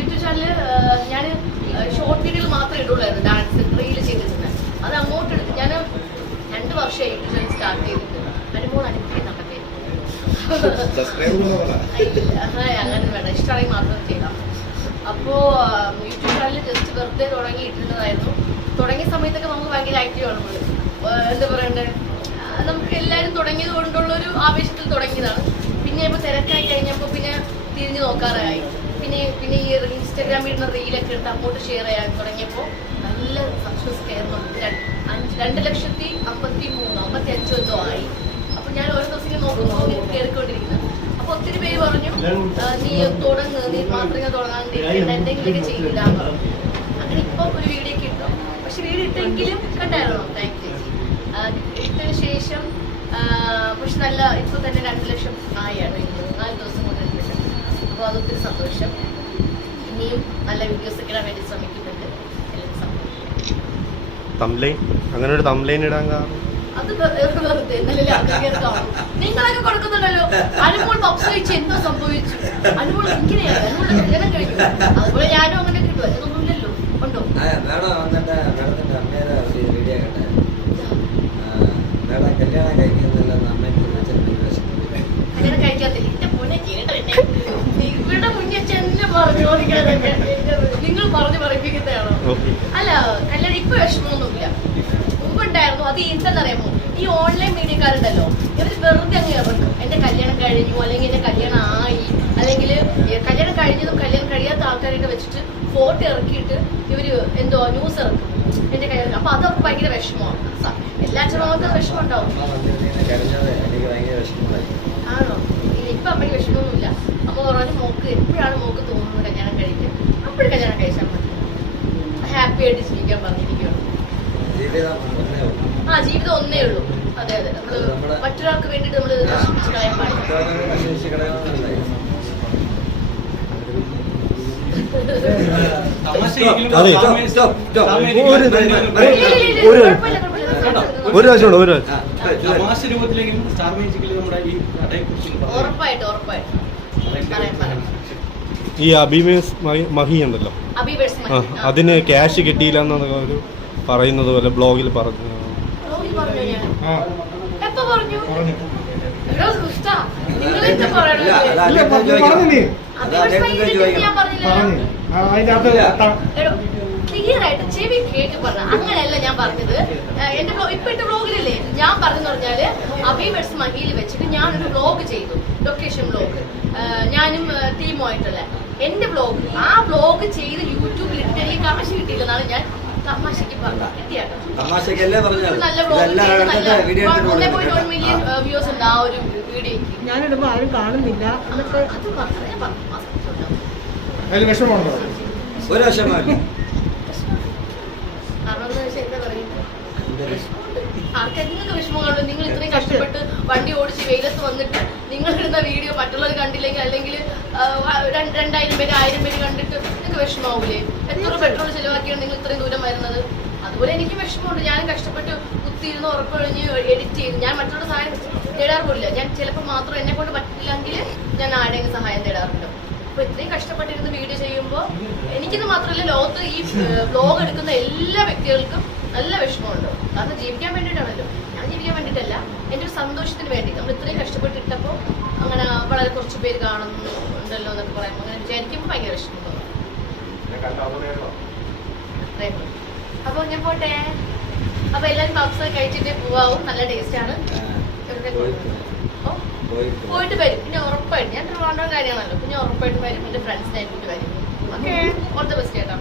YouTube channel ഞാൻ short വീഡിയോകൾ മാത്രമേ ഇടുള്ളായിരുന്നു, ഡാൻസ് റീൽ ചെയ്തിരുന്നത്. അത് അങ്ങോട്ട് എടുത്ത് ഞാൻ 2 വർഷമായി യൂട്യൂബ് ചാനൽ സ്റ്റാർട്ട് ചെയ്തിട്ട്. അനുഭവം അനുഭവം നടക്കട്ടെ, അങ്ങനെ വേണം, ഇഷ്ടമാണെങ്കിൽ മാത്രം ചെയ്താൽ. അപ്പോൾ യൂട്യൂബ് ചാനൽ ജസ്റ്റ് വെറുതെ തുടങ്ങിയിട്ടുള്ളതായിരുന്നു. തുടങ്ങിയ സമയത്തൊക്കെ നമുക്ക് ഭയങ്കര ആക്റ്റീവാണ്. എന്താ പറയണ്ടേ, നമുക്ക് എല്ലാവരും തുടങ്ങിയത് കൊണ്ടുള്ളൊരു ആവേശത്തിൽ തുടങ്ങിയതാണ്. പിന്നെ ഇപ്പോൾ തിരക്കായി കഴിഞ്ഞപ്പോൾ പിന്നെ തിരിഞ്ഞു നോക്കാറായി. പിന്നെ ഈ ഇൻസ്റ്റാഗ്രാമിൽ ഇടുന്ന റീലൊക്കെ എടുത്ത് അങ്ങോട്ട് ഷെയർ ചെയ്യാൻ തുടങ്ങിയപ്പോൾ നല്ല സക്സസ് കയറുന്നുണ്ട്. 2,53,55 എന്തോ ആയി. അപ്പോൾ ഞാൻ ഓരോ ദിവസം നോക്കുമ്പോൾ കയറിക്കൊണ്ടിരിക്കുന്നത്. അപ്പോൾ ഒത്തിരി പേര് പറഞ്ഞു, നീ തുടങ്ങ്, നീ മാത്രമേ തുടങ്ങാണ്ടിരിക്കേണ്ട, എന്തെങ്കിലുമൊക്കെ ചെയ്യില്ലാന്ന് പറഞ്ഞു. അങ്ങനെ ഇപ്പോൾ ഒരു വീഡിയോ ഒക്കെ ഇട്ടു. പക്ഷെ വീഡിയോ ഇട്ടെങ്കിലും കണ്ടായിരുന്നു, താങ്ക് യു ചേച്ചി. ഇട്ടതിന് ശേഷം പക്ഷെ നല്ല ഇപ്പോൾ തന്നെ 2 ലക്ഷം ആയാണ് 4 ദിവസം കൊണ്ട് ഇട്ടിട്ട്. അപ്പോൾ അതൊത്തിരി സന്തോഷം. ഇനിയും നല്ല വീഡിയോസ് ഒക്കെ ഇടാൻ വേണ്ടി ശ്രമിക്കുന്നുണ്ട്. എല്ലാവരും സപ്പോർട്ട്. അങ്ങനെ ഒരു തംബ്ലൈൻ ഇടാൻ കാരണം അത് വെറുതെ നിങ്ങളൊക്കെ കൊടുക്കുന്നുണ്ടല്ലോ. അനുമോൾ പപ്സ് കഴിച്ച് എന്തോ സംഭവിച്ചു, അനുമോൾ ഇങ്ങനെയാണ്, അനുമോൾ കല്യാണം കഴിഞ്ഞു, അതുപോലെ ഞാനും അങ്ങനെ കിട്ടും. അതൊന്നുമില്ലല്ലോ, ഉണ്ടോ? കല്യാണം കഴിക്കാത്തില്ല എന്റെ പൊന്നെ കേട്ടെ. ഇവിടെ മുന്നേ ചെന്നെ പറഞ്ഞു ചോദിക്കാനൊക്കെ നിങ്ങൾ പറഞ്ഞു പറയിപ്പിക്കുന്നതാണോ? അല്ല, കല്യാണം ഇപ്പൊ വിഷമമൊന്നുമില്ല, മുമ്പുണ്ടായിരുന്നു. അത് എന്തെന്നറിയാമോ, ഈ ഓൺലൈൻ മീഡിയക്കാരുണ്ടല്ലോ, ഇവർ വെറുതെ അങ്ങ് ഇറക്കും. എന്റെ കല്യാണം കഴിഞ്ഞു, അല്ലെങ്കിൽ എന്റെ കല്യാണം ആയി, അല്ലെങ്കിൽ കല്യാണം കഴിഞ്ഞതും കല്യാണം കഴിയാത്ത ആൾക്കാരെയൊക്കെ വെച്ചിട്ട് ഫോട്ടോ ഇറക്കിയിട്ട് ഇവര് എന്തോ ന്യൂസ് ഇറക്കും എന്റെ കല്യാണം. അപ്പൊ അത് അവർക്ക് ഭയങ്കര വിഷമമാണ്. എല്ലാ അച്ഛനമ്മക്കും വിഷമം ഉണ്ടാവും. ആണോ? ഇപ്പൊ അമ്മയ്ക്ക് വിഷമമൊന്നുമില്ല. അമ്മ പറഞ്ഞു, മോക്ക് എപ്പോഴാണ് മോക്ക് തോന്നുന്നത് കല്യാണം കഴിക്കാൻ, അപ്പോഴും കല്യാണം കഴിച്ചാൽ മതി, ഹാപ്പി ആയിട്ട് ജീവിക്കാൻ പറഞ്ഞിരിക്കുകയാണ്. ജീവിതം ഒന്നേ ഉള്ളൂ. അതെ, നമ്മള് മറ്റൊരാൾക്ക് വേണ്ടിട്ട് നമ്മള് നശിപ്പിച്ച് കളയാൻ പാടില്ല. ഈ അഭിമേസ് മഹി ഉണ്ടല്ലോ, അതിന് ക്യാഷ് കിട്ടിയില്ല എന്നൊക്കെ ഒരു പറയുന്നത് പോലെ ബ്ലോഗിൽ പറഞ്ഞു. ക്ലിയർ ആയിട്ട് ചെവി കേട്ട് പറഞ്ഞു. അങ്ങനെയല്ല ഞാൻ പറഞ്ഞത്. എന്റെ ഇപ്പൊ ഇട്ട വ്ലോഗിലല്ലേ ഞാൻ പറഞ്ഞെന്ന് പറഞ്ഞാല്, അഭിവേഴ്സ് മഹിയിൽ വെച്ചിട്ട് ഞാനൊരു വ്ലോഗ് ചെയ്തു, ലൊക്കേഷൻ വ്ലോഗ്, ഞാനും ടീമുമായിട്ടുള്ള എന്റെ വ്ലോഗ്. ആ വ്ലോഗ് ചെയ്ത് യൂട്യൂബിൽ ഇട്ട് എനിക്ക് കാശ് കിട്ടിയില്ലെന്നാണ് ഞാൻ തമാശക്ക് പറഞ്ഞു. കിട്ടിയാട്ടോ, നല്ല വ്ലോഗ്, 1.1 മില്യൺ വ്യൂസ് ഉണ്ട് ആ ഒരു വീഡിയോക്ക്. ഞാനിടുമ്പോ ആരും കാണുന്നില്ല. ആർക്കെങ്കിലും വിഷമം കാണും. നിങ്ങൾ ഇത്രയും കഷ്ടപ്പെട്ട് വണ്ടി ഓടിച്ച് വെയിലത്ത് വന്നിട്ട് നിങ്ങളിടുന്ന വീഡിയോ മറ്റുള്ളവർ കണ്ടില്ലെങ്കിൽ, അല്ലെങ്കിൽ 2,000 പേര് 1,000 പേര് കണ്ടിട്ട് നിങ്ങൾക്ക് വിഷമാവൂലേ? എത്ര പെട്രോൾ ചെലവാക്കിയാണ് നിങ്ങൾ ഇത്രയും ദൂരം വരുന്നത്? അതുപോലെ എനിക്ക് വിഷമമുണ്ട്. ഞാൻ കഷ്ടപ്പെട്ട് കുത്തിയിരുന്ന് ഉറപ്പൊഴിഞ്ഞ് എഡിറ്റ് ചെയ്ത് ഞാൻ മറ്റുള്ള സഹായം തേടാറ് പോലില്ല. ഞാൻ ചിലപ്പോൾ മാത്രം എന്നെ കൊണ്ട് പറ്റില്ലെങ്കിൽ ഞാൻ ആരുടെയെങ്കിലും സഹായം തേടാറുണ്ട്. അപ്പൊ ഇത്രയും കഷ്ടപ്പെട്ടിരുന്ന് വീഡിയോ ചെയ്യുമ്പോൾ എനിക്കിത് മാത്രമല്ല, ലോകത്ത് ഈ വ്ലോഗ് എടുക്കുന്ന എല്ലാ വ്യക്തികൾക്കും നല്ല വിഷമമുണ്ട്. കാരണം ജീവിക്കാൻ വേണ്ടിയിട്ടാണല്ലോ. ഞാൻ ജീവിക്കാൻ വേണ്ടിയിട്ടല്ല, എൻ്റെ ഒരു സന്തോഷത്തിന് വേണ്ടി. നമ്മൾ ഇത്രയും കഷ്ടപ്പെട്ടിട്ടപ്പോൾ അങ്ങനെ വളരെ കുറച്ച് പേര് കാണുന്നുണ്ടല്ലോ എന്നൊക്കെ പറയുമ്പോൾ അങ്ങനെ വിചാരിക്കുമ്പോൾ ഭയങ്കര വിഷമം തോന്നും. അപ്പൊ ഞാൻ പോട്ടെ. അപ്പൊ എല്ലാവരും പപ്സ് കഴിച്ചിട്ടേ പോവാവും. നല്ല ടേസ്റ്റ് ആണ്. പോയിട്ട് വരും പിന്നെ ഉറപ്പായിട്ട്. ഞാൻ ട്രിവാൻഡ്രം കാര്യമാണല്ലോ, പിന്നെ ഉറപ്പായിട്ട് വരും. എന്റെ ഫ്രണ്ട്സിനായിട്ട് വരും. ഓക്കെ, ഓൾ ദ ബെസ്റ്റ് കേട്ടോ.